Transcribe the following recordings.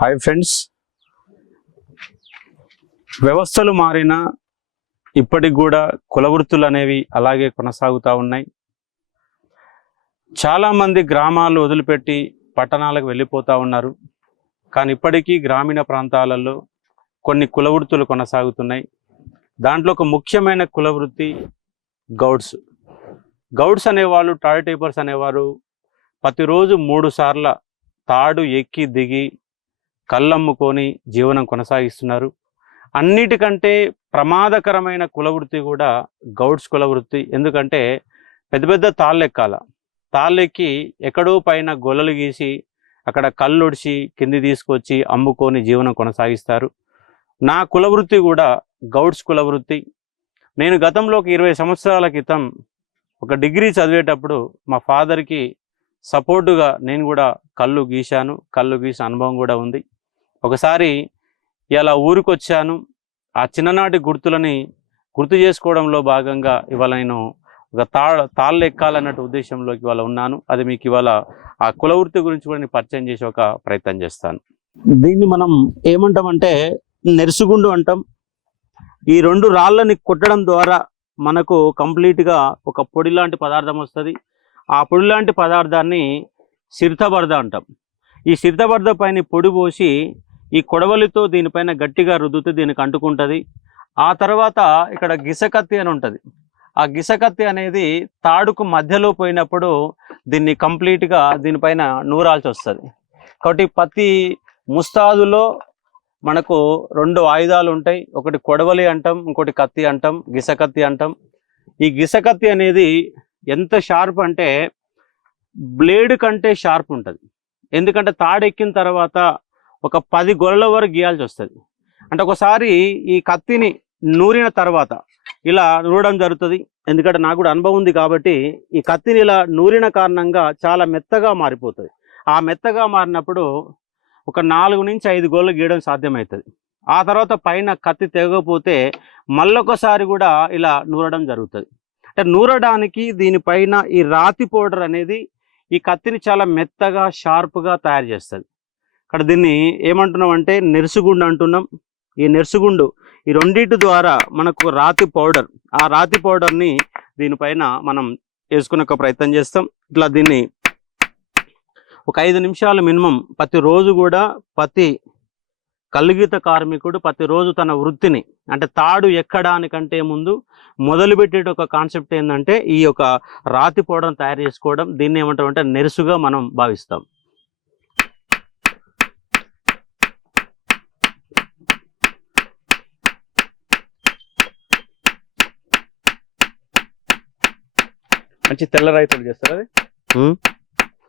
Hi friends. వ్యవస్థలు మారినా ఇప్పటికి కూడా కులవృత్తులు అనేవి అలాగే కొనసాగుతూ ఉన్నాయి. చాలామంది గ్రామాలు వదిలిపెట్టి పట్టణాలకు వెళ్ళిపోతూ ఉన్నారు. కానీ ఇప్పటికీ గ్రామీణ ప్రాంతాలలో కొన్ని కులవృత్తులు కొనసాగుతున్నాయి. దాంట్లో ఒక ముఖ్యమైన కులవృత్తి గౌడ్స్. గౌడ్స్ అనేవాళ్ళు టాయ్ టైపర్స్ అనేవారు ప్రతిరోజు మూడు సార్ల తాడు ఎక్కి దిగి కళ్ళమ్ముకొని జీవనం కొనసాగిస్తున్నారు. అన్నిటికంటే ప్రమాదకరమైన కులవృత్తి కూడా గౌడ్స్ కులవృత్తి. ఎందుకంటే పెద్ద పెద్ద తాళ్ళెక్కాల. తాళ్ళెక్కి ఎక్కడో పైన గొల్లలు గీసి అక్కడ కళ్ళొడిచి కింది తీసుకొచ్చి అమ్ముకొని జీవనం కొనసాగిస్తారు. నా కులవృత్తి కూడా గౌడ్స్ కులవృత్తి. నేను గతంలో ఒక ఇరవై సంవత్సరాల క్రితం ఒక డిగ్రీ చదివేటప్పుడు మా ఫాదర్కి సపోర్టుగా నేను కూడా కళ్ళు గీశాను. కళ్ళు గీసిన అనుభవం కూడా ఉంది. ఒకసారి ఇలా ఊరికి వచ్చాను ఆ చిన్ననాటి గుర్తులని గుర్తు చేసుకోవడంలో భాగంగా ఇవాళ నేను ఒక తా తాళ్ళు ఎక్కాలన్నట్టు ఉద్దేశంలోకి ఇవాళ ఉన్నాను. అది మీకు ఇవాళ ఆ కుల వృత్తి గురించి కూడా నేను పరిచయం చేసే ఒక ప్రయత్నం చేస్తాను. దీన్ని మనం ఏమంటామంటే నెరుసుగుండు అంటాం. ఈ రెండు రాళ్ళని కొట్టడం ద్వారా మనకు కంప్లీట్గా ఒక పొడి లాంటి పదార్థం వస్తుంది. ఆ పొడి లాంటి పదార్థాన్ని సిరితబర్ద అంటాం. ఈ సిరితబర్ద పైన పొడి పోసి ఈ కొడవలితో దీనిపైన గట్టిగా రుద్దితే దీనికి అంటుకుంటుంది. ఆ తర్వాత ఇక్కడ గిసకత్తి అని ఉంటుంది. ఆ గిసకత్తి అనేది తాడుకు మధ్యలో పోయినప్పుడు దీన్ని కంప్లీట్గా దీనిపైన నూరాల్సి వస్తుంది. కాబట్టి ప్రతి ముస్తాదులో మనకు రెండు ఆయుధాలు ఉంటాయి. ఒకటి కొడవలి అంటాం ఇంకోటి కత్తి అంటాం గిసకత్తి అంటాం. ఈ గిసకత్తి అనేది ఎంత షార్ప్ అంటే బ్లేడ్ కంటే షార్ప్ ఉంటుంది. ఎందుకంటే తాడెక్కిన తర్వాత ఒక పది గొర్రెల వరకు గీయాల్సి వస్తుంది. అంటే ఒకసారి ఈ కత్తిని నూరిన తర్వాత ఇలా నూరడం జరుగుతుంది. ఎందుకంటే నాకు కూడా అనుభవం ఉంది కాబట్టి ఈ కత్తిని ఇలా నూరిన కారణంగా చాలా మెత్తగా మారిపోతుంది. ఆ మెత్తగా మారినప్పుడు ఒక నాలుగు నుంచి ఐదు గోళ్ళు గీయడం సాధ్యమవుతుంది ఆ తర్వాత పైన కత్తి తెగకపోతే మళ్ళొకసారి కూడా ఇలా నూరడం జరుగుతుంది. అంటే నూరడానికి దీనిపైన ఈ రాతి పౌడర్ అనేది ఈ కత్తిని చాలా మెత్తగా షార్ప్గా తయారు చేస్తుంది. ఇక్కడ దీన్ని ఏమంటున్నాం అంటే నెరుసుగుండు అంటున్నాం. ఈ నెరుసుగుండు ఈ రెండింటి ద్వారా మనకు రాతి పౌడర్ ఆ రాతి పౌడర్ని దీనిపైన మనం వేసుకునే ఒక ప్రయత్నం చేస్తాం. ఇట్లా దీన్ని ఒక ఐదు నిమిషాలు మినిమం ప్రతి రోజు కూడా ప్రతి కల్లుగీత కార్మికుడు ప్రతిరోజు తన వృత్తిని అంటే తాడు ఎక్కడానికంటే ముందు మొదలుపెట్టే ఒక కాన్సెప్ట్ ఏంటంటే ఈ యొక్క రాతి పౌడర్ని తయారు చేసుకోవడం. దీన్ని ఏమంటామంటే నెరుసుగా మనం భావిస్తాం. మంచి తెల్లరాయితో చేస్తారా అది.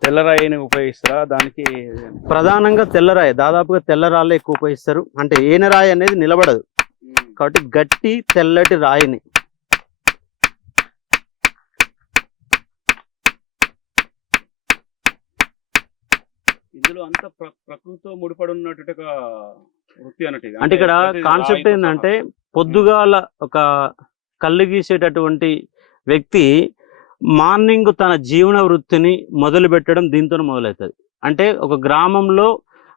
తెల్లరాయిని ఉపయోగిస్తారా? దానికి ప్రధానంగా తెల్లరాయి దాదాపుగా తెల్లరాళ్ళే ఎక్కువ ఉపయోగిస్తారు. అంటే ఏనరాయి అనేది నిలబడదు. కాబట్టి గట్టి తెల్లటి రాయిని. ఇందులో అంత ప్ర- ప్రకృతితో ముడిపడి ఉన్నటువంటి ఒక వృత్తి అన్నట్టు. అంటే ఇక్కడ కాన్సెప్ట్ ఏంటంటే పొద్దుగాల ఒక కళ్ళు గీసేటటువంటి వ్యక్తి మార్నింగ్ తన జీవన వృత్తిని మొదలు పెట్టడం దీంతో మొదలవుతుంది. అంటే ఒక గ్రామంలో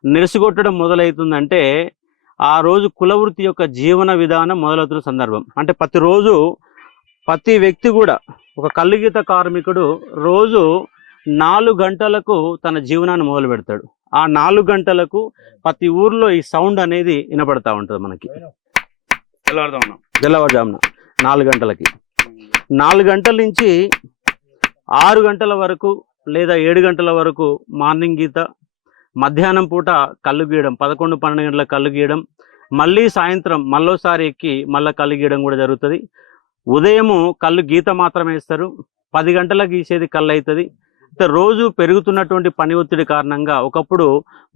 నెరుసుగొట్టడం మొదలవుతుందంటే ఆ రోజు కుల వృత్తి యొక్క జీవన విధానం మొదలవుతున్న సందర్భం. అంటే ప్రతిరోజు ప్రతి వ్యక్తి కూడా ఒక కల్లుగీత కార్మికుడు రోజు నాలుగు గంటలకు తన జీవనాన్ని మొదలు పెడతాడు ఆ నాలుగు గంటలకు ప్రతి ఊర్లో ఈ సౌండ్ అనేది వినపడతా ఉంటుంది మనకి. తెల్లవారుజామున నాలుగు గంటలకి. నాలుగు గంటల నుంచి ఆరు గంటల వరకు లేదా ఏడు గంటల వరకు మార్నింగ్ గీత మధ్యాహ్నం పూట కళ్ళు గీయడం పదకొండు పన్నెండు గంటల కళ్ళు గీయడం మళ్ళీ సాయంత్రం మళ్ళోసారి ఎక్కి మళ్ళీ కళ్ళు గీయడం కూడా జరుగుతుంది. ఉదయము కళ్ళు గీత మాత్రమే ఇస్తారు. పది గంటలకు గీసేది కళ్ళు అవుతుంది రోజు పెరుగుతున్నటువంటి పని ఒత్తిడి కారణంగా ఒకప్పుడు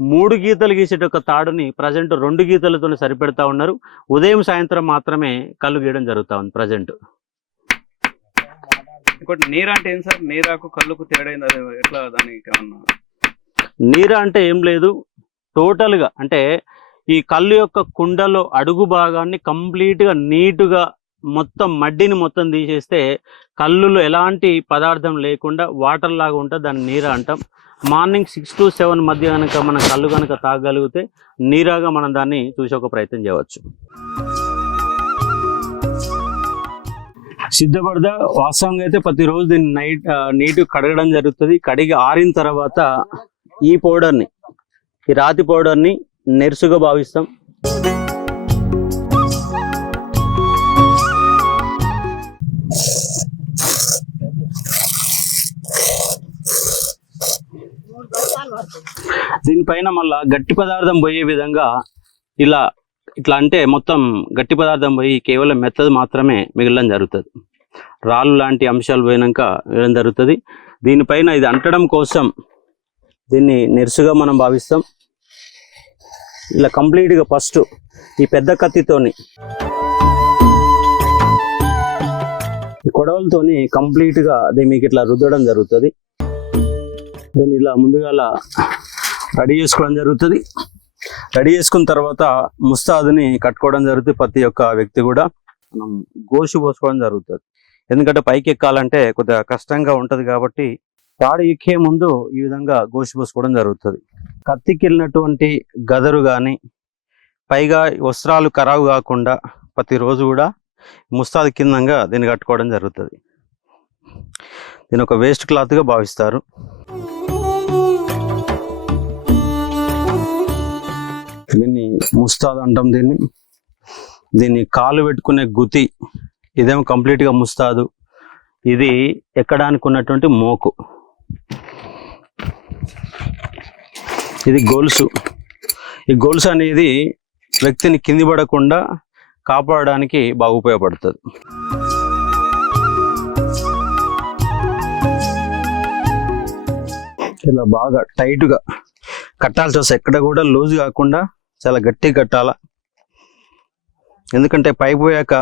మూడు గీతలు గీసేట ఒక తాడుని ప్రజెంట్ రెండు గీతలతో సరిపెడతా ఉన్నారు. ఉదయం సాయంత్రం మాత్రమే కళ్ళు గీయడం జరుగుతూ ఉంది ప్రజెంట్. ఇంకోటి నీరా అంటే ఏం సార్? నీరాకు కళ్ళుకు తేడా ఎట్లా దానికి ఏమన్నా? అంటే ఏం లేదు. టోటల్గా అంటే ఈ కళ్ళు యొక్క కుండలో అడుగు భాగాన్ని కంప్లీట్గా నీటుగా మొత్తం మడ్డిని మొత్తం తీసేస్తే కళ్ళులో ఎలాంటి పదార్థం లేకుండా వాటర్ లాగా ఉంటుంది. దాన్ని నీర అంటాం. మార్నింగ్ సిక్స్ టు సెవెన్ మధ్య కనుక మన కళ్ళు కనుక తాగగలిగితే నీరాగా మనం దాన్ని చూసే ఒక ప్రయత్నం చేయవచ్చు. సిద్ధపడద? వాస్తవంగా అయితే ప్రతిరోజు దీన్ని నైట్ నీట్ కడగడం జరుగుతుంది. కడిగి ఆరిన తర్వాత ఈ పౌడర్ని ఈ రాతి పౌడర్ని నెరుసుగా భావిస్తాం. దీనిపైన మళ్ళా గట్టి పదార్థం పోయే విధంగా ఇలా ఇట్లా అంటే మొత్తం గట్టి పదార్థం పోయి కేవలం మెత్తది మాత్రమే మిగలడం జరుగుతుంది. రాళ్ళు లాంటి అంశాలు పోయినాక వేయడం జరుగుతుంది. దీనిపైన ఇది అంటడం కోసం దీన్ని నెరుసుగా మనం భావిస్తాం. ఇలా కంప్లీట్గా ఫస్ట్ ఈ పెద్ద కత్తితోని ఈ కొడవలతోని కంప్లీట్గా దీన్ని మీకు ఇట్లా రుద్దడం జరుగుతుంది. దీన్ని ఇలా ముందుగా రెడీ చేసుకోవడం జరుగుతుంది. రెడీ చేసుకున్న తర్వాత ముస్తాదుని కట్టుకోవడం జరుగుతుంది. ప్రతి ఒక్క వ్యక్తి కూడా మనం గోషు పోసుకోవడం జరుగుతుంది. ఎందుకంటే పైకి ఎక్కాలంటే కొద్దిగా కష్టంగా ఉంటది కాబట్టి తాడు ఎక్కే ముందు ఈ విధంగా గోషు పోసుకోవడం జరుగుతుంది. కత్తికెళ్ళినటువంటి గదరు కానీ పైగా వస్త్రాలు ఖరాబు కాకుండా ప్రతిరోజు కూడా ముస్తాదు కిందంగా దీన్ని కట్టుకోవడం జరుగుతుంది. దీని ఒక వేస్ట్ క్లాత్గా భావిస్తారు. ముస్తాద్ అంటాం దీన్ని. దీన్ని కాలు పెట్టుకునే గుతి ఇదేమో కంప్లీట్గా ముస్తాదు. ఇది ఎక్కడానికి ఉన్నటువంటి మోకు. ఇది గొలుసు. ఈ గొలుసు అనేది వ్యక్తిని కింది పడకుండా కాపాడడానికి బాగా ఉపయోగపడుతుంది. ఇలా బాగా టైట్గా కట్టాల్సి వస్తే ఎక్కడ కూడా లూజ్ కాకుండా చాలా గట్టి కట్టాల? ఎందుకంటే పైపోయాక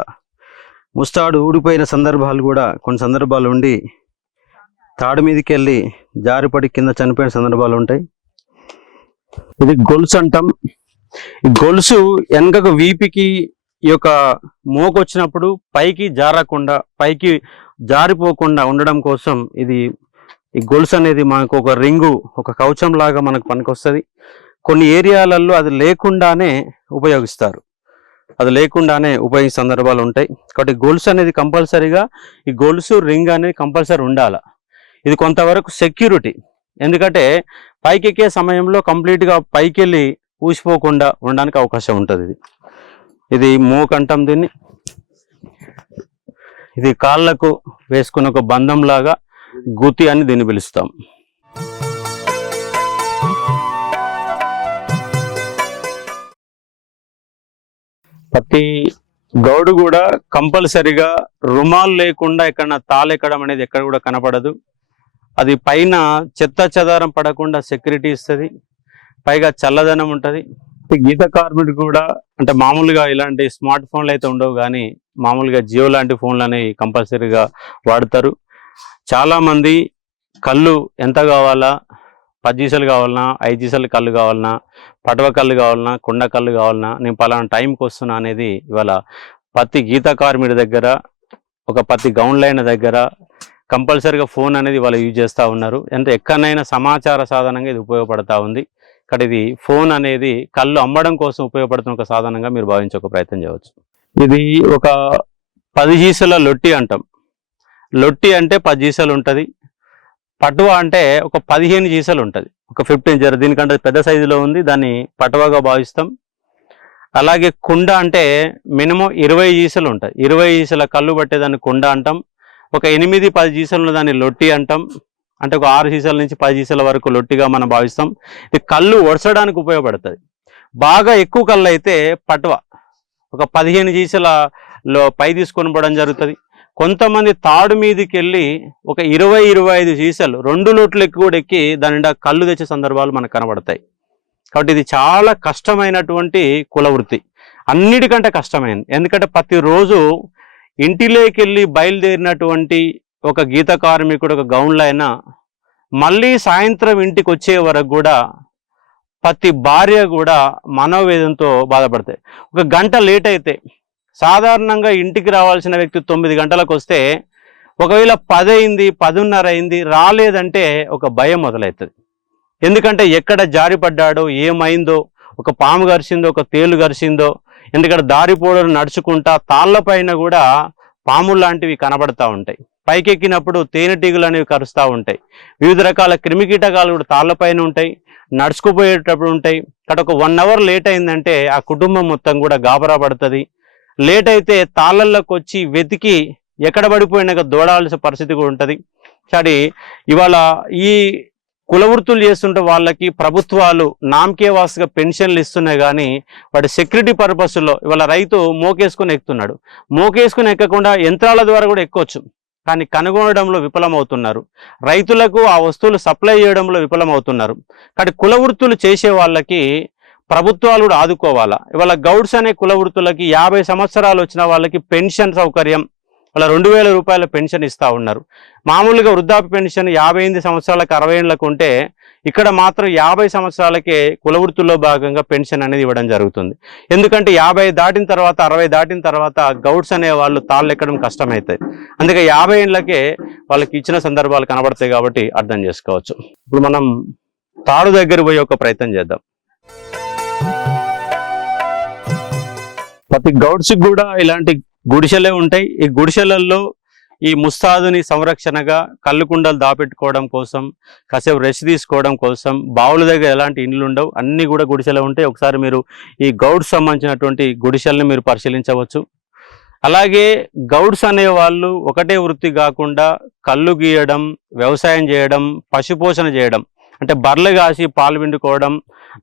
ముస్తాడు ఊడిపోయిన సందర్భాలు కూడా కొన్ని సందర్భాలు ఉండి తాడు మీదకి వెళ్ళి జారిపడి కింద చనిపోయిన సందర్భాలు ఉంటాయి. ఇది గొలుసు అంటాం. ఈ గొలుసు వెనకకు వీపికి ఈ యొక్క మోకు వచ్చినప్పుడు పైకి జారకుండా పైకి జారిపోకుండా ఉండడం కోసం ఇది ఈ గొలుసు అనేది మనకు ఒక రింగు ఒక కవచం లాగా మనకు పనికొస్తుంది. కొన్ని ఏరియాలలో అది లేకుండానే ఉపయోగిస్తారు. అది లేకుండానే ఉపయోగించే సందర్భాలు ఉంటాయి. కాబట్టి గొలుసు అనేది కంపల్సరీగా ఈ గొలుసు రింగ్ అనేది కంపల్సరీ ఉండాలి. ఇది కొంతవరకు సెక్యూరిటీ. ఎందుకంటే పైకి ఎక్కే సమయంలో కంప్లీట్గా పైకి వెళ్ళి ఊసిపోకుండా ఉండడానికి అవకాశం ఉంటుంది ఇది. ఇది మూకంటాం దీన్ని. ఇది కాళ్ళకు వేసుకున్న ఒక బంధం లాగా గుతి అని దీన్ని పిలుస్తాం. ప్రతి గౌడు కూడా కంపల్సరిగా రుమాలు లేకుండా ఎక్కడ తాళెక్కడం అనేది ఎక్కడ కూడా కనపడదు. అది పైన చెత్త చెదారం పడకుండా సెక్యూరిటీ ఇస్తుంది. పైగా చల్లదనం ఉంటుంది. గీత కార్మికుడు కూడా అంటే మామూలుగా ఇలాంటి స్మార్ట్ ఫోన్లు అయితే ఉండవు కానీ మామూలుగా జియో లాంటి ఫోన్లు అనేవి కంపల్సరీగా వాడతారు. చాలా మంది కళ్ళు ఎంత కావాలా పది జీసలు కావాలన్నా ఐదు జీసలు కళ్ళు కావాలన్నా పటవ కళ్ళు కావాలన్నా కుండ కళ్ళు కావాలన్నా నేను పలానా టైంకి వస్తున్నా అనేది ఇవాళ ప్రతి గీత కార్మిడి దగ్గర ఒక ప్రతి గౌన్ లైన్ దగ్గర కంపల్సరీగా ఫోన్ అనేది వాళ్ళు యూజ్ చేస్తూ ఉన్నారు. ఎంత ఎక్కడైనా సమాచార సాధనంగా ఇది ఉపయోగపడతా ఉంది. ఇక్కడ ఇది ఫోన్ అనేది కళ్ళు అమ్మడం కోసం ఉపయోగపడుతున్న ఒక సాధనంగా మీరు భావించే ఒక ప్రయత్నం చేయవచ్చు. ఇది ఒక పది జీసల లొట్టి అంటాం. లొట్టి అంటే పది జీసలు ఉంటుంది. పటువా అంటే ఒక పదిహేను జీసలు ఉంటుంది. ఒక ఫిఫ్టీన్ జర దీనికంటే పెద్ద సైజులో ఉంది దాన్ని పటువాగా భావిస్తాం. అలాగే కుండ అంటే మినిమం ఇరవై జీసలు ఉంటాయి ఇరవై జీసల కళ్ళు పట్టే దాన్ని కుండ అంటాం. ఒక ఎనిమిది పది జీసలు దాన్ని లొట్టి అంటాం. అంటే ఒక ఆరు సీసాల నుంచి పది సీసాల వరకు లొట్టిగా మనం భావిస్తాం. ఇది కళ్ళు ఒడసడానికి ఉపయోగపడుతుంది. బాగా ఎక్కువ కళ్ళు అయితే పటువ. ఒక పదిహేను సీసాలలో పై తీసుకొని పోవడం జరుగుతుంది. కొంతమంది తాడు మీదకి వెళ్ళి ఒక ఇరవై ఇరవై ఐదు సీసాలు రెండు లోట్లు ఎక్కువ కూడా ఎక్కి దాని నిండా కళ్ళు తెచ్చే సందర్భాలు మనకు కనబడతాయి. కాబట్టి ఇది చాలా కష్టమైనటువంటి కుల వృత్తి అన్నిటికంటే కష్టమైంది. ఎందుకంటే ప్రతిరోజు ఇంటిలోకి వెళ్ళి బయలుదేరినటువంటి ఒక గీత కార్మికుడు ఒక గౌన్లో అయినా మళ్ళీ సాయంత్రం ఇంటికి వచ్చే వరకు కూడా ప్రతి భార్య కూడా మనోవేదంతో బాధపడతాయి. ఒక గంట లేట్ అయితే సాధారణంగా ఇంటికి రావాల్సిన వ్యక్తి తొమ్మిది గంటలకు వస్తే ఒకవేళ పది అయింది పదిన్నర అయింది రాలేదంటే ఒక భయం మొదలవుతుంది ఎందుకంటే ఎక్కడ జారిపడ్డాడో ఏమైందో ఒక పాము గరిసిందో ఒక తేలు గరిసిందో ఎందుకంటే దారిపోవడం నడుచుకుంటా తాళ్ళపైన కూడా పాములు లాంటివి కనబడతా ఉంటాయి. పైకెక్కినప్పుడు తేనెటీగలు అనేవి కరుస్తూ ఉంటాయి. వివిధ రకాల క్రిమికీటకాలు కూడా తాళ్ళపైన ఉంటాయి నడుచుకుపోయేటప్పుడు ఉంటాయి. అక్కడ ఒక వన్ అవర్ లేట్ అయిందంటే ఆ కుటుంబం మొత్తం కూడా గాబరా పడుతుంది. లేట్ అయితే తాళ్ళల్లోకి వచ్చి వెతికి ఎక్కడ పడిపోయినాక దూడాల్సిన పరిస్థితి కూడా ఉంటుంది. సరే ఇవాళ ఈ కులవృత్తులు చేస్తుంటే వాళ్ళకి ప్రభుత్వాలు నామకే వాసుగా పెన్షన్లు ఇస్తున్నాయి కానీ వాటి సెక్యూరిటీ పర్పస్లో ఇవాళ రైతు మోకేసుకుని ఎక్కుతున్నాడు. మోకేసుకుని ఎక్కకుండా యంత్రాల ద్వారా కూడా ఎక్కొచ్చు. కానీ కనుగొనడంలో విఫలమవుతున్నారు. రైతులకు ఆ వస్తువులు సప్లై చేయడంలో విఫలమవుతున్నారు. కానీ కుల వృత్తులు చేసే వాళ్ళకి ప్రభుత్వాలు కూడా ఆదుకోవాలా? ఇవాళ గౌడ్స్ అనే కుల వృత్తులకి యాభై సంవత్సరాలు వచ్చిన వాళ్ళకి పెన్షన్ సౌకర్యం వాళ్ళ రెండు వేల రూపాయల పెన్షన్ ఇస్తూ ఉన్నారు. మామూలుగా వృద్ధాప్య పెన్షన్ యాభై ఎనిమిది సంవత్సరాలకు అరవై ఏళ్ళకు ఉంటే ఇక్కడ మాత్రం యాభై సంవత్సరాలకే కుల వృత్తుల్లో భాగంగా పెన్షన్ అనేది ఇవ్వడం జరుగుతుంది. ఎందుకంటే యాభై దాటిన తర్వాత అరవై దాటిన తర్వాత గౌడ్స్ అనే వాళ్ళు తాళ్ళెక్కడం కష్టమవుతాయి అందుకే యాభై ఏళ్ళకే వాళ్ళకి ఇచ్చిన సందర్భాలు కనబడతాయి కాబట్టి అర్థం చేసుకోవచ్చు. ఇప్పుడు మనం తాడు దగ్గర పోయి ఒక ప్రయత్నం చేద్దాం. ప్రతి గౌడ్స్కి కూడా ఇలాంటి గుడిసెలే ఉంటాయి. ఈ గుడిసెలల్లో ఈ ముస్తాదుని సంరక్షణగా కళ్ళు కుండలు దాపెట్టుకోవడం కోసం కాసేపు రెస్ట్ తీసుకోవడం కోసం బావుల దగ్గర ఎలాంటి ఇండ్లు ఉండవు. అన్నీ కూడా గుడిసెలు ఉంటాయి. ఒకసారి మీరు ఈ గౌడ్స్ సంబంధించినటువంటి గుడిసెల్ని మీరు పరిశీలించవచ్చు. అలాగే గౌడ్స్ అనే వాళ్ళు ఒకటే వృత్తి కాకుండా కళ్ళు గీయడం వ్యవసాయం చేయడం పశుపోషణ చేయడం అంటే బర్రెలు కాసి పాలు పిండుకోవడం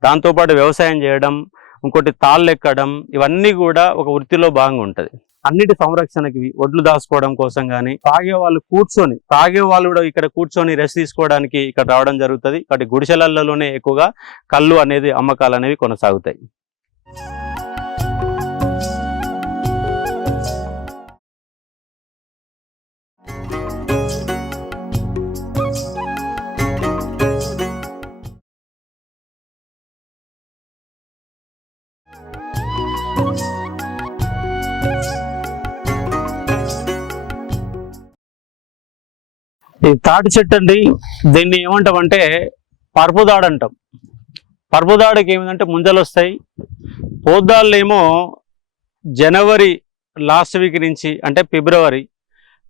దాంతోపాటు వ్యవసాయం చేయడం ఇంకోటి తాళ్ళు ఎక్కడం ఇవన్నీ కూడా ఒక వృత్తిలో భాగంగా ఉంటుంది. అన్నిటి సంరక్షణకి ఒడ్లు దాచుకోవడం కోసం కానీ తాగే వాళ్ళు కూర్చొని తాగే వాళ్ళు కూడా ఇక్కడ కూర్చొని రెస్ట్ తీసుకోవడానికి ఇక్కడ రావడం జరుగుతుంది. ఇక్కడ గుడిసెలలోనే ఎక్కువగా కళ్ళు అనేది అమ్మకాలు అనేవి కొనసాగుతాయి. ఈ తాటి చెట్టు అండి దీన్ని ఏమంటామంటే పరుపుదాడు అంటాం. పరుపుదాడికి ఏమిటంటే ముంజలు వస్తాయి. పోద్దాళ్ళేమో జనవరి లాస్ట్ వీక్ నుంచి అంటే ఫిబ్రవరి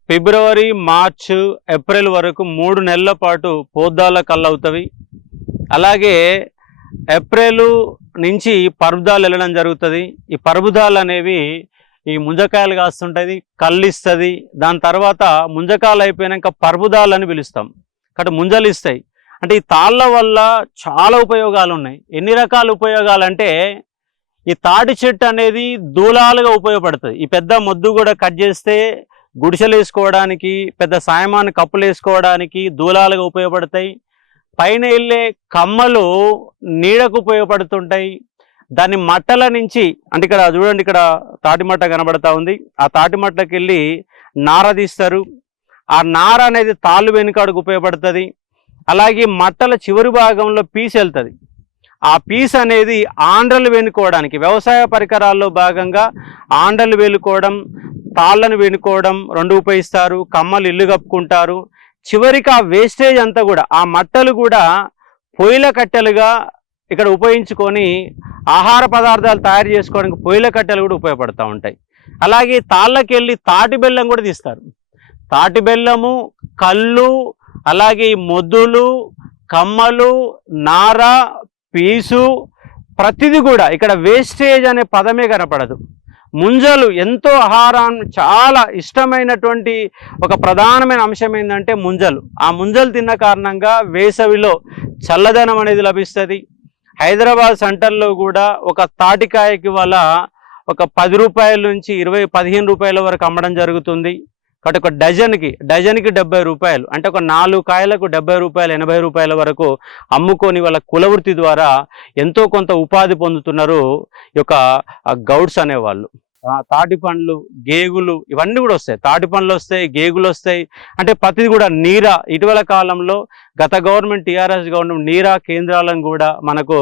ఫిబ్రవరి మార్చ్ ఏప్రిల్ వరకు మూడు నెలల పాటు పోద్దాల కళ్ళు అవుతాయి. అలాగే ఏప్రిల్ నుంచి పరుపుదాలు వెళ్ళడం జరుగుతుంది. ఈ పరుపుదాలు అనేవి ఈ ముంజకాయలు కాస్తుంటుంది కళ్ళు ఇస్తుంది దాని తర్వాత ముంజకాయలు అయిపోయినాక పర్బుదాలు అని పిలుస్తాం. కాబట్టి ముంజలు ఇస్తాయి. అంటే ఈ తాళ్ళ వల్ల చాలా ఉపయోగాలు ఉన్నాయి. ఎన్ని రకాల ఉపయోగాలు అంటే ఈ తాటి చెట్టు అనేది దూలాలుగా ఉపయోగపడుతుంది. ఈ పెద్ద మొద్దు కూడా కట్ చేస్తే గుడిసెలు వేసుకోవడానికి పెద్ద సాయమాన్ని కప్పులు వేసుకోవడానికి దూలాలుగా ఉపయోగపడతాయి. పైన వెళ్ళే కమ్మలు నీడకు ఉపయోగపడుతుంటాయి. దాన్ని మట్టల నుంచి అంటే ఇక్కడ చూడండి ఇక్కడ తాటిమట్ట కనబడతా ఉంది. ఆ తాటిమట్టకి వెళ్ళి నార తీస్తారు. ఆ నార అనేది తాళ్ళు వెనుకాడుకు ఉపయోగపడుతుంది. అలాగే మట్టల చివరి భాగంలో పీస్ వెళ్తుంది. ఆ పీస్ అనేది ఆండ్రలు వెనుకోవడానికి వ్యవసాయ పరికరాల్లో భాగంగా ఆండ్రలు వెనుకోవడం తాళ్ళను వెనుకోవడం రెండు ఉపయోగిస్తారు. కమ్మలు ఇల్లు కప్పుకుంటారు. చివరికి ఆ వేస్టేజ్ అంతా కూడా ఆ మట్టలు కూడా పొయ్యిల కట్టెలుగా ఇక్కడ ఉపయోగించుకొని ఆహార పదార్థాలు తయారు చేసుకోవడానికి పొయ్యిల కట్టెలు కూడా ఉపయోగపడుతూ ఉంటాయి. అలాగే తాళ్ళకెళ్ళి తాటి బెల్లం కూడా తీస్తారు. తాటి బెల్లము కళ్ళు అలాగే మొద్దులు కమ్మలు నార పీసు ప్రతిదీ కూడా ఇక్కడ వేస్టేజ్ అనే పదమే కనపడదు. ముంజలు ఎంతో ఆహారం చాలా ఇష్టమైనటువంటి ఒక ప్రధానమైన అంశం ఏంటంటే ముంజలు. ఆ ముంజలు తిన్న కారణంగా వేసవిలో చల్లదనం అనేది లభిస్తుంది. హైదరాబాద్ సెంటర్లో కూడా ఒక తాటికాయకి వల్ల ఒక పది రూపాయల నుంచి ఇరవై పదిహేను రూపాయల వరకు అమ్మడం జరుగుతుంది. కాబట్టి ఒక డజన్కి డజన్కి డెబ్బై రూపాయలు అంటే ఒక నాలుగు కాయలకు డెబ్బై రూపాయలు ఎనభై రూపాయల వరకు అమ్ముకొని వాళ్ళ కులవృత్తి ద్వారా ఎంతో కొంత ఉపాధి పొందుతున్నారు ఈ యొక్క గౌడ్స్ అనేవాళ్ళు. తాటి పండ్లు గేగులు ఇవన్నీ కూడా వస్తాయి. తాటి పండ్లు వస్తాయి గేగులు వస్తాయి. అంటే ప్రతిది కూడా నీరా. ఇటీవల కాలంలో గత గవర్నమెంట్ టీఆర్ఎస్ గవర్నమెంట్ నీరా కేంద్రాలను కూడా మనకు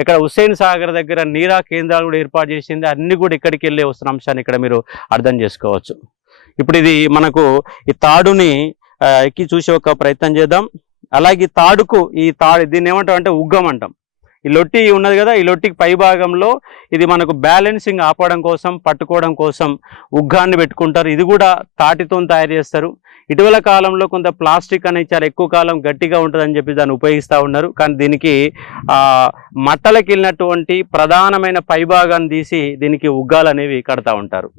ఇక్కడ హుస్సేన్ సాగర్ దగ్గర నీరా కేంద్రాలు కూడా ఏర్పాటు చేసింది. అన్ని కూడా ఇక్కడికి వెళ్ళి వస్తున్న అంశాన్ని ఇక్కడ మీరు అర్థం చేసుకోవచ్చు. ఇప్పుడు ఇది మనకు ఈ తాడుని ఎక్కి చూసే ఒక ప్రయత్నం చేద్దాం. అలాగే ఈ తాడుకు ఈ తాడు దీన్ని ఏమంటాం అంటే ఉగ్గం అంటాం. ఈ లొట్టి ఉన్నది కదా ఈ లొట్టికి పై భాగంలో ఇది మనకు బ్యాలెన్సింగ్ ఆపడం కోసం పట్టుకోవడం కోసం ఉగ్గాన్ని పెట్టుకుంటారు. ఇది కూడా తాటితో తయారు చేస్తారు. ఇటీవల కాలంలో కొంత ప్లాస్టిక్ అనేది చాలా ఎక్కువ కాలం గట్టిగా ఉంటుందని చెప్పి దాన్ని ఉపయోగిస్తూ ఉన్నారు. కానీ దీనికి మట్టలకి వెళ్ళినటువంటి ప్రధానమైన పై భాగాన్ని తీసి దీనికి ఉగ్గాలు అనేవి కడతా ఉంటారు.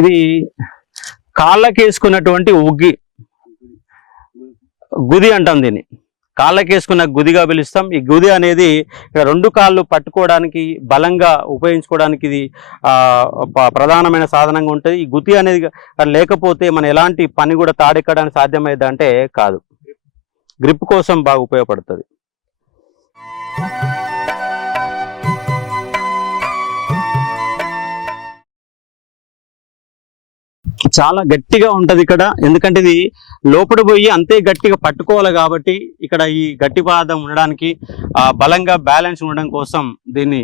ఇది కాళ్ళకేసుకున్నటువంటి ఉగ్గి. గుది అంటాం దీన్ని. కాళ్ళకేసుకున్న గుదిగా పిలుస్తాం. ఈ గుది అనేది రెండు కాళ్ళు పట్టుకోవడానికి బలంగా ఉపయోగించుకోవడానికి ఇది ఆ, ప్రధానమైన సాధనంగా ఉంటుంది. ఈ గుది అనేది లేకపోతే మనం ఎలాంటి పని కూడా తాడెక్కడానికి సాధ్యమైందంటే కాదు. గ్రిప్ కోసం బాగా ఉపయోగపడుతుంది. చాలా గట్టిగా ఉంటది ఇక్కడ. ఎందుకంటే ఇది లోపల పోయి అంతే గట్టిగా పట్టుకోవాలి కాబట్టి ఇక్కడ ఈ గట్టి పదార్థం ఉండడానికి ఆ బలంగా బ్యాలెన్స్ ఉండడం కోసం దీన్ని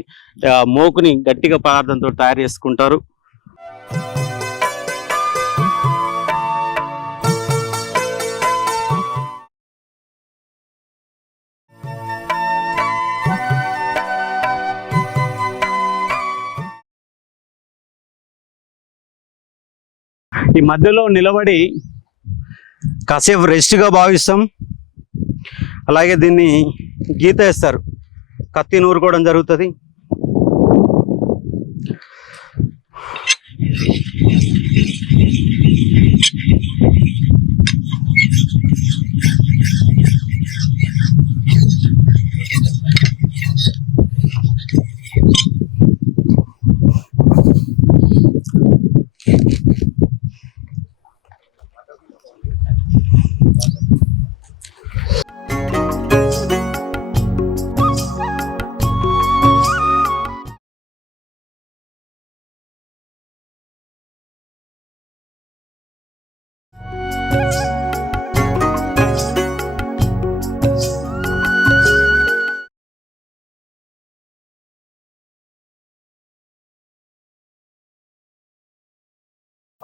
మోకుని గట్టిగా పదార్థంతో తయారు చేసుకుంటారు. ఈ మధ్యలో నిలబడి కాసేపు రెస్ట్గా భావిస్తాం. అలాగే దీన్ని గీత వేస్తారు. కత్తి నూరుకోవడం జరుగుతుంది.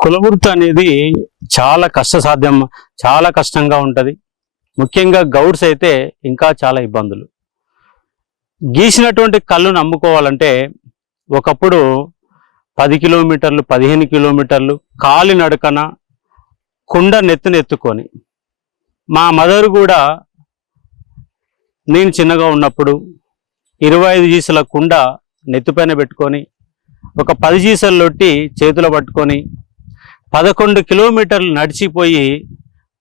కులవృత్తి అనేది చాలా కష్టసాధ్యం చాలా కష్టంగా ఉంటుంది. ముఖ్యంగా గౌడ్స్ అయితే ఇంకా చాలా ఇబ్బందులు. గీసినటువంటి కళ్ళు నమ్ముకోవాలంటే ఒకప్పుడు పది కిలోమీటర్లు పదిహేను కిలోమీటర్లు కాలి నడకన కుండ నెత్తునెత్తుకొని మా మదర్ కూడా నేను చిన్నగా ఉన్నప్పుడు ఇరవై ఐదు జీసుల కుండ నెత్తిపైన పెట్టుకొని ఒక పది జీసలు లొట్టి చేతిలో పట్టుకొని పదకొండు కిలోమీటర్లు నడిచిపోయి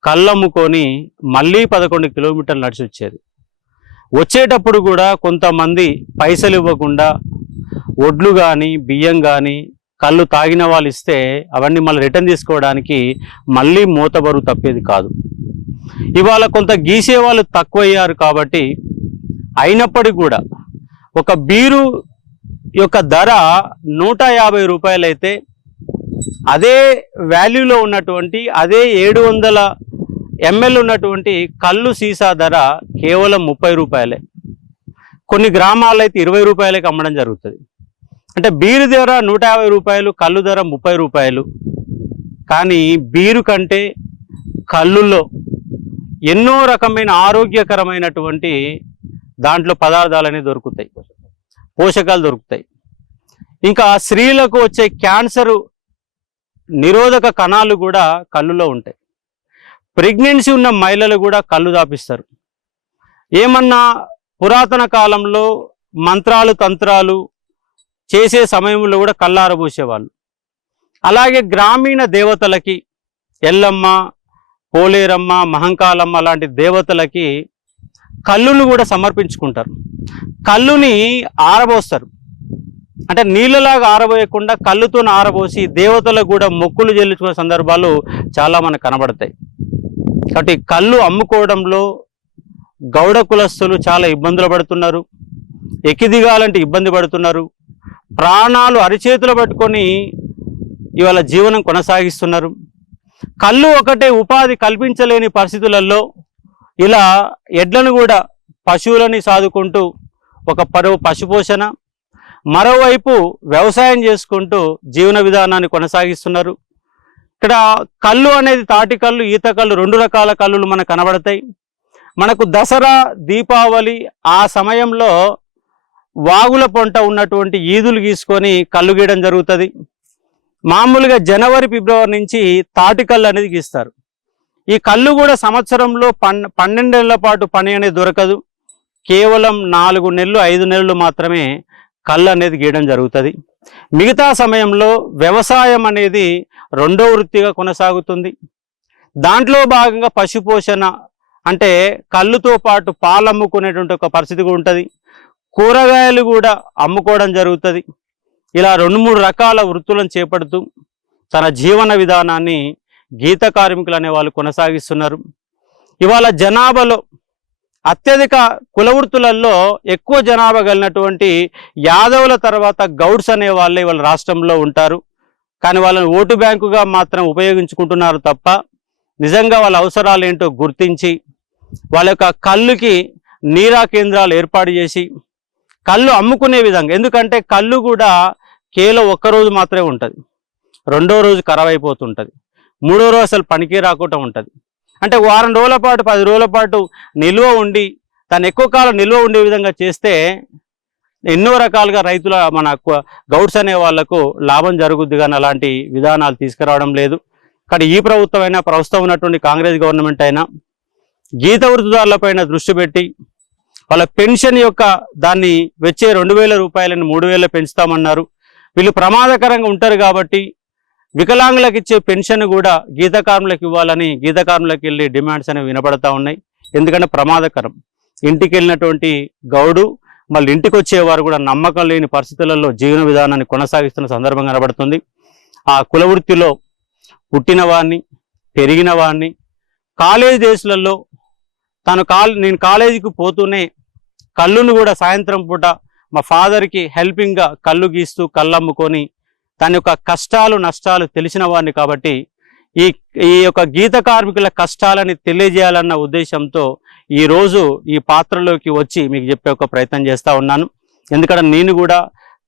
కళ్ళమ్ముకొని మళ్ళీ పదకొండు కిలోమీటర్లు నడిచి వచ్చేది వచ్చేటప్పుడు కూడా కొంతమంది పైసలు ఇవ్వకుండా ఒడ్లు కానీ బియ్యం కానీ కళ్ళు తాగిన వాళ్ళు ఇస్తే అవన్నీ మళ్ళీ రిటర్న్ తీసుకోవడానికి మళ్ళీ మూతబరువు తప్పేది కాదు. ఇవాళ కొంత గీసే వాళ్ళు తక్కువయ్యారు కాబట్టి అయినప్పటికీ కూడా ఒక బీరు యొక్క ధర నూట యాభై రూపాయలైతే అదే వాల్యూలో ఉన్నటువంటి అదే ఏడు వందల ఎంఎల్ ఉన్నటువంటి కళ్ళు సీసా ధర కేవలం ముప్పై రూపాయలే. కొన్ని గ్రామాల్లో అయితే ఇరవై రూపాయలకి అమ్మడం జరుగుతుంది. అంటే బీరు ధర నూట యాభై రూపాయలు కళ్ళు ధర ముప్పై రూపాయలు. కానీ బీరు కంటే కళ్ళుల్లో ఎన్నో రకమైన ఆరోగ్యకరమైనటువంటి దాంట్లో పదార్థాలు అనేవి దొరుకుతాయి. పోషకాలు దొరుకుతాయి. ఇంకా స్త్రీలకు వచ్చే క్యాన్సరు నిరోధక కణాలు కూడా కళ్ళులో ఉంటాయి. ప్రెగ్నెన్సీ ఉన్న మహిళలు కూడా కళ్ళు దాపిస్తారు. ఏమన్నా పురాతన కాలంలో మంత్రాలు తంత్రాలు చేసే సమయంలో కూడా కళ్ళారబోసేవాళ్ళు అలాగే గ్రామీణ దేవతలకి ఎల్లమ్మ పోలేరమ్మ మహంకాలమ్మ లాంటి దేవతలకి కళ్ళును కూడా సమర్పించుకుంటారు. కళ్ళుని ఆరబోస్తారు. అంటే నీళ్ళలాగా ఆరబోయకుండా కళ్ళుతో ఆరబోసి దేవతలకు కూడా మొక్కులు చెల్లించుకునే సందర్భాలు చాలా మనకు కనబడతాయి. కాబట్టి కళ్ళు అమ్ముకోవడంలో గౌడ కులస్తులు చాలా ఇబ్బందులు పడుతున్నారు. ఎక్కిదిగాలంటే ఇబ్బంది పడుతున్నారు. ప్రాణాలు అరిచేతులు పట్టుకొని ఇవాళ జీవనం కొనసాగిస్తున్నారు. కళ్ళు ఒకటే ఉపాధి కల్పించలేని పరిస్థితులలో ఇలా ఎడ్లను కూడా పశువులని సాదుకుంటూ ఒక పరువు పశుపోషణ మరోవైపు వ్యవసాయం చేసుకుంటూ జీవన విధానాన్ని కొనసాగిస్తున్నారు. ఇక్కడ కళ్ళు అనేది తాటి కళ్ళు ఈత కళ్ళు రెండు రకాల కళ్ళు మనకు కనబడతాయి. మనకు దసరా దీపావళి ఆ సమయంలో వాగుల పొంట ఉన్నటువంటి ఈదులు గీసుకొని కళ్ళు గీయడం జరుగుతుంది. మామూలుగా జనవరి ఫిబ్రవరి నుంచి తాటి కళ్ళు అనేది గీస్తారు. ఈ కళ్ళు కూడా సంవత్సరంలో పన్ పన్నెండేళ్ళ పాటు పని అనేది దొరకదు. కేవలం నాలుగు నెలలు ఐదు నెలలు మాత్రమే కళ్ళు అనేది గీయడం జరుగుతుంది. మిగతా సమయంలో వ్యవసాయం అనేది రెండో వృత్తిగా కొనసాగుతుంది. దాంట్లో భాగంగా పశుపోషణ అంటే కళ్ళుతో పాటు పాలు అమ్ముకునేటువంటి ఒక పరిస్థితి ఉంటుంది. కూరగాయలు కూడా అమ్ముకోవడం జరుగుతుంది. ఇలా రెండు మూడు రకాల వృత్తులను చేపడుతూ తన జీవన విధానాన్ని గీత కార్మికులు అనే వాళ్ళు కొనసాగిస్తున్నారు. ఇవాళ జనాభాలో అత్యధిక కులవృత్తులలో ఎక్కువ జనాభా కలిగినటువంటి యాదవుల తర్వాత గౌడ్స్ అనే వాళ్ళే వాళ్ళ రాష్ట్రంలో ఉంటారు. కానీ వాళ్ళని ఓటు బ్యాంకుగా మాత్రం ఉపయోగించుకుంటున్నారు తప్ప నిజంగా వాళ్ళ అవసరాలు ఏంటో గుర్తించి వాళ్ళ యొక్క కళ్ళుకి నీరా కేంద్రాలు ఏర్పాటు చేసి కళ్ళు అమ్ముకునే విధంగా ఎందుకంటే కళ్ళు కూడా కేవలం ఒక్కరోజు మాత్రమే ఉంటుంది. రెండో రోజు ఖరాబ్ అయిపోతుంటుంది. మూడో రోజు అసలు పనికి రాకుండా ఉంటుంది. అంటే వారం రోజుల పాటు పది రోజుల పాటు నిల్వ ఉండి దాన్ని ఎక్కువ కాలం నిల్వ ఉండే విధంగా చేస్తే ఎన్నో రకాలుగా రైతుల మన గౌడ్స్ అనే వాళ్ళకు లాభం జరుగుద్ది కానీ అలాంటి విధానాలు తీసుకురావడం లేదు. కానీ ఈ ప్రభుత్వం అయినా ప్రస్తుతం ఉన్నటువంటి కాంగ్రెస్ గవర్నమెంట్ అయినా గీత వృత్తిదారులపైన దృష్టి పెట్టి వాళ్ళ పెన్షన్ యొక్క దాన్ని వచ్చే రెండు వేల రూపాయలని మూడు పెంచుతామన్నారు. వీళ్ళు ప్రమాదకరంగా ఉంటారు కాబట్టి వికలాంగులకు ఇచ్చే పెన్షన్ కూడా గీత కార్మికులకు ఇవ్వాలని గీత కార్మికులకు వెళ్ళి డిమాండ్స్ అనేవి వినపడతా ఉన్నాయి. ఎందుకంటే ప్రమాదకరం. ఇంటికి వెళ్ళినటువంటి గౌడు మళ్ళీ ఇంటికి వచ్చేవారు కూడా నమ్మకం లేని పరిస్థితులలో జీవన విధానాన్ని కొనసాగిస్తున్న సందర్భం కనబడుతుంది. ఆ కుల వృత్తిలో పుట్టిన వాడిని పెరిగిన వాడిని కాలేజ్ డేస్లలో తను కాల్ నేను కాలేజీకి పోతూనే కళ్ళును కూడా సాయంత్రం పూట మా ఫాదర్కి హెల్పింగ్గా కళ్ళు గీస్తూ కళ్ళు అమ్ముకొని తన యొక్క కష్టాలు నష్టాలు తెలిసిన వారిని కాబట్టి ఈ ఈ యొక్క గీత కార్మికుల కష్టాలని తెలియజేయాలన్న ఉద్దేశంతో ఈ రోజు ఈ పాత్రలోకి వచ్చి మీకు చెప్పే ఒక ప్రయత్నం చేస్తూ ఉన్నాను. ఎందుకంటే నేను కూడా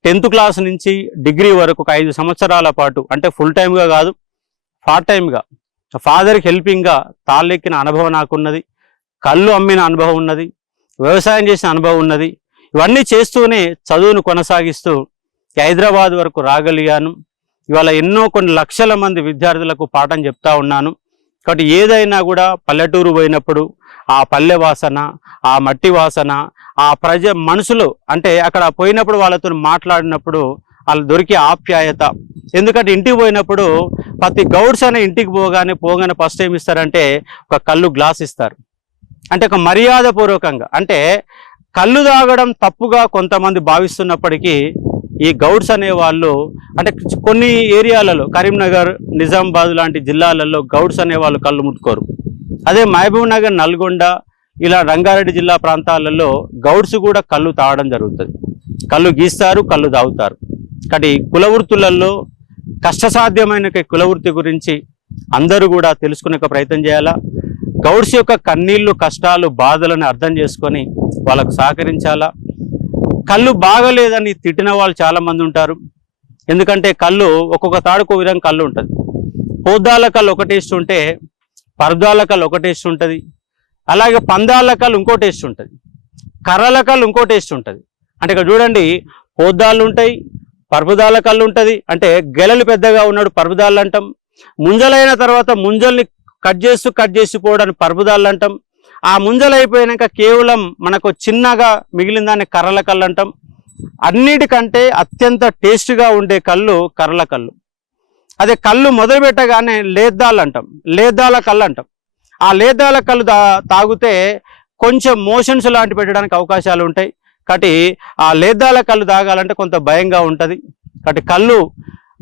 టెన్త్ క్లాస్ నుంచి డిగ్రీ వరకు ఒక ఐదు సంవత్సరాల పాటు అంటే ఫుల్ టైమ్గా కాదు పార్ట్ టైమ్గా ఫాదర్కి హెల్పింగ్గా తాళ్ళెక్కిన అనుభవం నాకున్నది కళ్ళు అమ్మిన అనుభవం ఉన్నది వ్యవసాయం చేసిన అనుభవం ఉన్నది ఇవన్నీ చేస్తూనే చదువును కొనసాగిస్తూ హైదరాబాద్ వరకు రాగలిగాను. ఇవాళ ఎన్నో కొన్ని లక్షల మంది విద్యార్థులకు పాఠం చెప్తా ఉన్నాను. కాబట్టి ఏదైనా కూడా పల్లెటూరు పోయినప్పుడు ఆ పల్లె వాసన ఆ మట్టి వాసన ఆ ప్రజ మనుషులు అంటే అక్కడ పోయినప్పుడు వాళ్ళతో మాట్లాడినప్పుడు వాళ్ళు దొరికే ఆప్యాయత. ఎందుకంటే ఇంటికి పోయినప్పుడు ప్రతి గౌడ్స్ అనే ఇంటికి పోగానే పోగానే ఫస్ట్ ఏం ఇస్తారంటే ఒక కళ్ళు గ్లాస్ ఇస్తారు. అంటే ఒక మర్యాదపూర్వకంగా అంటే కళ్ళు తాగడం తప్పుగా కొంతమంది భావిస్తున్నప్పటికీ ఈ గౌడ్స్ అనే వాళ్ళు అంటే కొన్ని ఏరియాలలో కరీంనగర్ నిజామాబాద్ లాంటి జిల్లాలలో గౌడ్స్ అనే వాళ్ళు కళ్ళు ముట్టుకోరు. అదే మహబూబ్ నగర్ నల్గొండ ఇలా రంగారెడ్డి జిల్లా ప్రాంతాలలో గౌడ్స్ కూడా కళ్ళు తాగడం జరుగుతుంది. కళ్ళు గీస్తారు కళ్ళు తాగుతారు. కాబట్టి కులవృత్తులలో కష్టసాధ్యమైన కులవృత్తి గురించి అందరూ కూడా తెలుసుకునే ప్రయత్నం చేయాలా? గౌడ్స్ యొక్క కన్నీళ్ళు కష్టాలు బాధలను అర్థం చేసుకొని వాళ్ళకు సహకరించాలా? కళ్ళు బాగలేదని తిట్టిన వాళ్ళు చాలా మంది ఉంటారు. ఎందుకంటే కళ్ళు ఒక్కొక్క తాడుకు విధంగా కళ్ళు ఉంటుంది. పోద్దాల కళ్ళు ఒక టేస్ట్ ఉంటే పరదాల కళ్ళు ఒక టేస్ట్ ఉంటుంది. అలాగే పందాల కళ్ళు ఇంకో టేస్ట్ ఉంటుంది. కర్రల కళ్ళు ఇంకో టేస్ట్ ఉంటుంది. అంటే ఇక్కడ చూడండి పోద్దాలు ఉంటాయి పరుపుదాల కళ్ళు ఉంటుంది. అంటే గెలలు పెద్దగా ఉన్నాడు పరుపుదాళ్ళు అంటాం. ముంజలైన తర్వాత ముంజల్ని కట్ చేస్తూ కట్ చేసిపోవడానికి పరుపుదాళ్ళు అంటాం. ఆ ముంజలైపోయాక కేవలం మనకు చిన్నగా మిగిలిన దాన్ని కర్రల కళ్ళు అంటాం. అన్నిటికంటే అత్యంత టేస్ట్గా ఉండే కళ్ళు కర్రల కళ్ళు. అదే కళ్ళు మొదలు పెట్టగానే లేద్దాలు అంటాం. లేద్దాల కళ్ళు అంటాం. ఆ లేద్దాల కళ్ళు తా తాగితే కొంచెం మోషన్స్ లాంటి పెట్టడానికి అవకాశాలు ఉంటాయి. కాబట్టి ఆ లేద్దాల కళ్ళు తాగాలంటే కొంత భయంగా ఉంటుంది. కాబట్టి కళ్ళు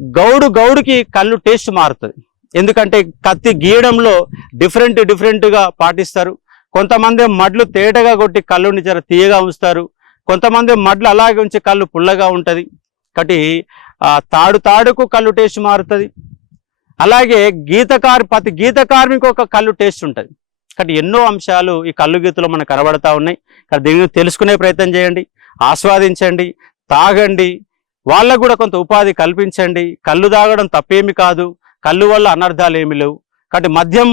గౌడు గౌడుకి కళ్ళు టేస్ట్ మారుతుంది. ఎందుకంటే కత్తి గీయడంలో డిఫరెంట్ డిఫరెంట్గా పాటిస్తారు. కొంతమంది మడ్లు తేటగా కొట్టి కళ్ళుని జర తీయగా ఉంచుతారు. కొంతమంది మడ్లు అలాగే ఉంచి కళ్ళు పుల్లగా ఉంటుంది. కాబట్టి తాడు తాడుకు కళ్ళు టేస్ట్ మారుతుంది. అలాగే గీతకారు ప్రతి గీతకార్మికు ఒక కళ్ళు టేస్ట్ ఉంటుంది. కాబట్టి ఎన్నో అంశాలు ఈ కళ్ళు గీతలో మనకు కనబడతా ఉన్నాయి. కానీ దీన్ని తెలుసుకునే ప్రయత్నం చేయండి. ఆస్వాదించండి. తాగండి. వాళ్ళకు కూడా కొంత ఉపాధి కల్పించండి. కళ్ళు తాగడం తప్పేమి కాదు. కళ్ళు వల్ల అనర్థాలు ఏమి లేవు. కాబట్టి మద్యం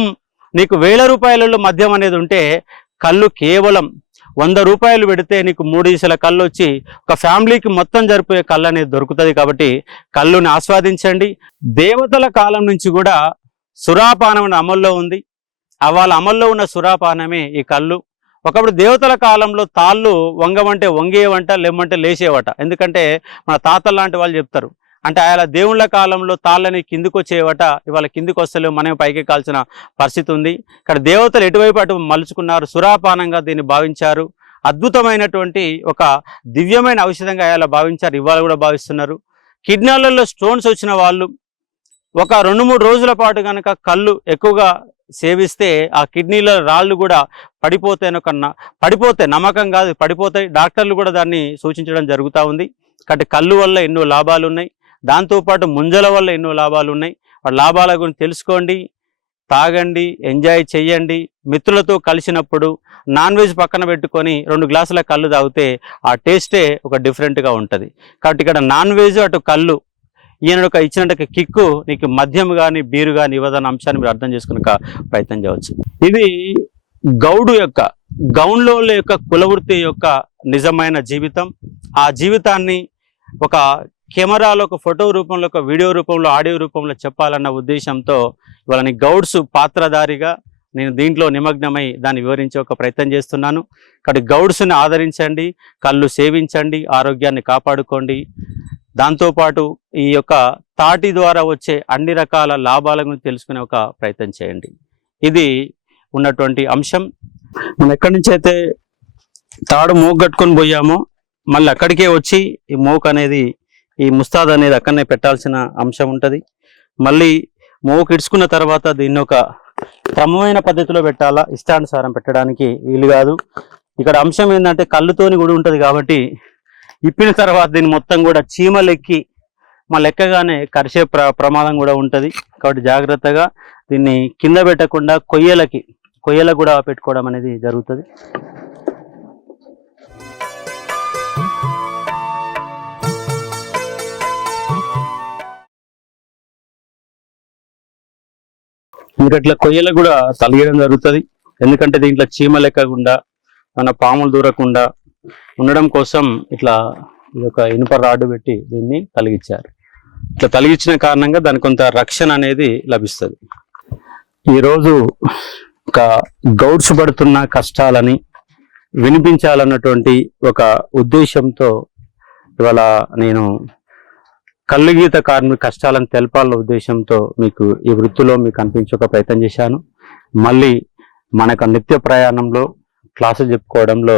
నీకు వేల రూపాయలలో మద్యం అనేది ఉంటే కళ్ళు కేవలం వంద రూపాయలు పెడితే నీకు మూడు ఈసల కళ్ళు వచ్చి ఒక ఫ్యామిలీకి మొత్తం జరిపోయే కళ్ళు అనేది దొరుకుతుంది కాబట్టి కళ్ళుని ఆస్వాదించండి. దేవతల కాలం నుంచి కూడా సురాపానం అమల్లో ఉంది. అవాళ్ళ వాళ్ళ అమల్లో ఉన్న సురాపానమే ఈ కళ్ళు. ఒకప్పుడు దేవతల కాలంలో తాళ్ళు వంగమంటే వంగేవంట లేమంటే లేచేవట ఎందుకంటే మన తాతలు లాంటి వాళ్ళు చెప్తారు. అంటే ఆయన దేవుళ్ళ కాలంలో తాళ్ళని కిందికి వచ్చేవట ఇవాళ కిందికి వస్తలేవు మనం పైకి కాల్చిన పరిస్థితి ఉంది. ఇక్కడ దేవతలు ఎటువైపు అటు మలుచుకున్నారు? సురాపానంగా దీన్ని భావించారు. అద్భుతమైనటువంటి ఒక దివ్యమైన ఔషధంగా అలా భావించారు. ఇవాళ కూడా భావిస్తున్నారు. కిడ్నీలలో స్టోన్స్ వచ్చిన వాళ్ళు ఒక రెండు మూడు రోజుల పాటు కనుక కళ్ళు ఎక్కువగా సేవిస్తే ఆ కిడ్నీల రాళ్ళు కూడా పడిపోతాయని ఒక పడిపోతే నమ్మకం కాదు పడిపోతాయి. డాక్టర్లు కూడా దాన్ని సూచించడం జరుగుతూ ఉంది. కాబట్టి కళ్ళు వల్ల ఎన్నో లాభాలు ఉన్నాయి దాంతోపాటు ముంజల వల్ల ఎన్నో లాభాలు ఉన్నాయి. వాటి లాభాల గురించి తెలుసుకోండి తాగండి ఎంజాయ్ చేయండి మిత్రులతో కలిసినప్పుడు నాన్ వెజ్ పక్కన పెట్టుకొని రెండు గ్లాసుల కళ్ళు తాగితే ఆ టేస్టే ఒక డిఫరెంట్గా ఉంటుంది. కాబట్టి ఇక్కడ నాన్ వెజ్ అటు కళ్ళు ఈయన ఒక ఇచ్చినట్టు కిక్కు నీకు మద్యం కానీ బీరు కానీ ఇవ్వదన్న అంశాన్ని మీరు అర్థం చేసుకునే ప్రయత్నం చేయవచ్చు. ఇది గౌడు యొక్క గౌండ్లోల యొక్క కులవృత్తి యొక్క నిజమైన జీవితం. ఆ జీవితాన్ని ఒక కెమెరాలో ఒక ఫోటో రూపంలో ఒక వీడియో రూపంలో ఆడియో రూపంలో చెప్పాలన్న ఉద్దేశంతో వాళ్ళని గౌడ్స్ పాత్రధారిగా నేను దీంట్లో నిమగ్నమై దాన్ని వివరించే ఒక ప్రయత్నం చేస్తున్నాను. కాబట్టి గౌడ్స్ని ఆదరించండి కళ్ళు సేవించండి ఆరోగ్యాన్ని కాపాడుకోండి. దాంతోపాటు ఈ యొక్క తాటి ద్వారా వచ్చే అన్ని రకాల లాభాల గురించి తెలుసుకునే ఒక ప్రయత్నం చేయండి. ఇది ఉన్నటువంటి అంశం. మనం ఎక్కడి నుంచి అయితే తాడు మూగ కట్టుకొని పోయామో మళ్ళీ అక్కడికే వచ్చి ఈ మూక్ అనేది ఈ ముస్తాద్ అనేది అక్కడనే పెట్టాల్సిన అంశం ఉంటుంది. మళ్ళీ మూవ్ ఇడుచుకున్న తర్వాత దీన్ని ఒక క్రమమైన పద్ధతిలో పెట్టాలా? ఇష్టానుసారం పెట్టడానికి వీలు కాదు. ఇక్కడ అంశం ఏంటంటే కళ్ళుతోని కూడా ఉంటుంది కాబట్టి ఇప్పిన తర్వాత దీన్ని మొత్తం కూడా చీమలెక్కి మా లెక్కగానే కరిసే ప్ర ప్రమాదం కూడా ఉంటుంది. కాబట్టి జాగ్రత్తగా దీన్ని కింద పెట్టకుండా కొయ్యలకి కొయ్యలకు కూడా పెట్టుకోవడం అనేది జరుగుతుంది. మీరు ఇట్లా కొయ్యలకు కూడా తలియడం జరుగుతుంది. ఎందుకంటే దీంట్లో చీమ లెక్కకుండా మన పాములు దూరకుండా ఉండడం కోసం ఇట్లా ఇది ఒక ఇనుప రాడ్డు పెట్టి దీన్ని తలిగించారు. ఇట్లా తలిగించిన కారణంగా దానికి కొంత రక్షణ అనేది లభిస్తుంది. ఈరోజు ఒక గౌడ్స్ పడుతున్న కష్టాలని వినిపించాలన్నటువంటి ఒక ఉద్దేశంతో ఇవాళ నేను కళ్ళు గీత కార్మిక కష్టాలను తెలపాలన్న ఉద్దేశంతో మీకు ఈ వృత్తిలో మీకు అనిపించే ఒక ప్రయత్నం చేశాను. మళ్ళీ మనకు నిత్య ప్రయాణంలో క్లాసు చెప్పుకోవడంలో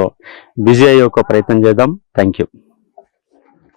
బిజీ అయ్యే ఒక ప్రయత్నం చేద్దాం. Thank you